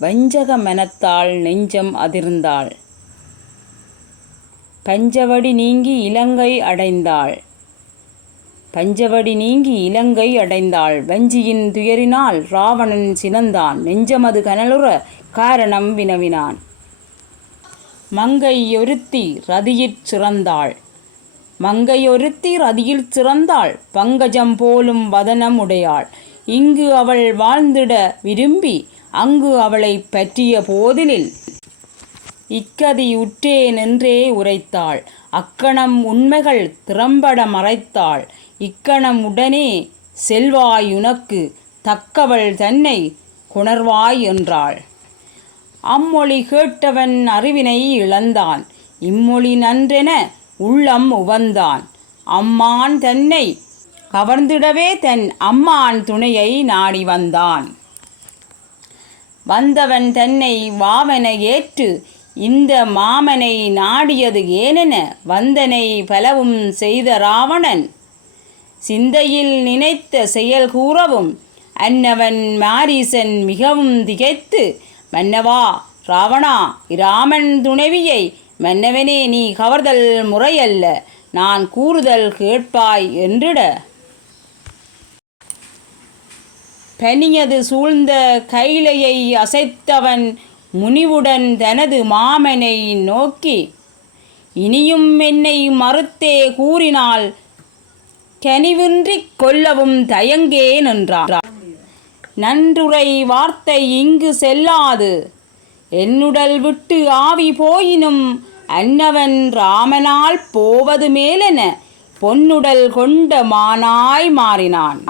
வஞ்சக மனத்தாள் நெஞ்சம் அதிர்ந்தாள். பஞ்சவடி நீங்கி இலங்கை அடைந்தாள். பஞ்சவடி நீங்கி இலங்கை அடைந்தாள். வஞ்சியின் துயரினால் ராவணன் சினந்தான். நெஞ்சமது கனலுற காரணம் வினவினான். மங்கை ஒருத்தி ரதியிற் சிறந்தாள். மங்கையொருத்தி ரதியில் சிறந்தாள். பங்கஜம் போலும் வதனம் உடையாள் இங்கு அவள் வாழ்ந்திட விரும்பி அங்கு அவளைப் பற்றிய போதிலில் இக்கதி நின்றே உரைத்தாள். அக்கணம் உண்மைகள் திறம்பட மறைத்தாள். இக்கணம் உடனே செல்வாய் உனக்கு தக்கவள் தன்னை குணர்வாய் என்றாள். அம்மொழி கேட்டவன் அறிவினை இழந்தான். இம்மொழி நன்றென உள்ளம் உவந்தான். அம்மான் தன்னை கவர்ந்திடவே தன் அம்மான் துணையை நாடி வந்தான். வந்தவன் தன்னை வாவன ஏற்று இந்த மாமனை நாடியது ஏனென வந்தனை பலவும் செய்த ராவணன். சிந்தையில் நினைத்த செயல் கூறவும் அன்னவன் மாரீசன் மிகவும் திகைத்து மன்னவா ராவணா இராமன் துணைவியை மன்னவனே நீ கவர்தல் முறையல்ல நான் கூறுதல் கேட்பாய் என்றிட. கனியது சூழ்ந்த கைலையை அசைத்தவன் முனிவுடன் தனது மாமனை நோக்கி இனியும் என்னை மறுத்தே கூறினால் கனிவின்றிக் கொல்லவும் தயங்கேன் என்றார் நன்றுரை வார்த்தை இங்கு செல்லாது. என்னுடல் விட்டு ஆவி போயினும் அன்னவன் ராமனால் போவது மேலென பொன்னுடல் கொண்ட மானாய் மாறினான்.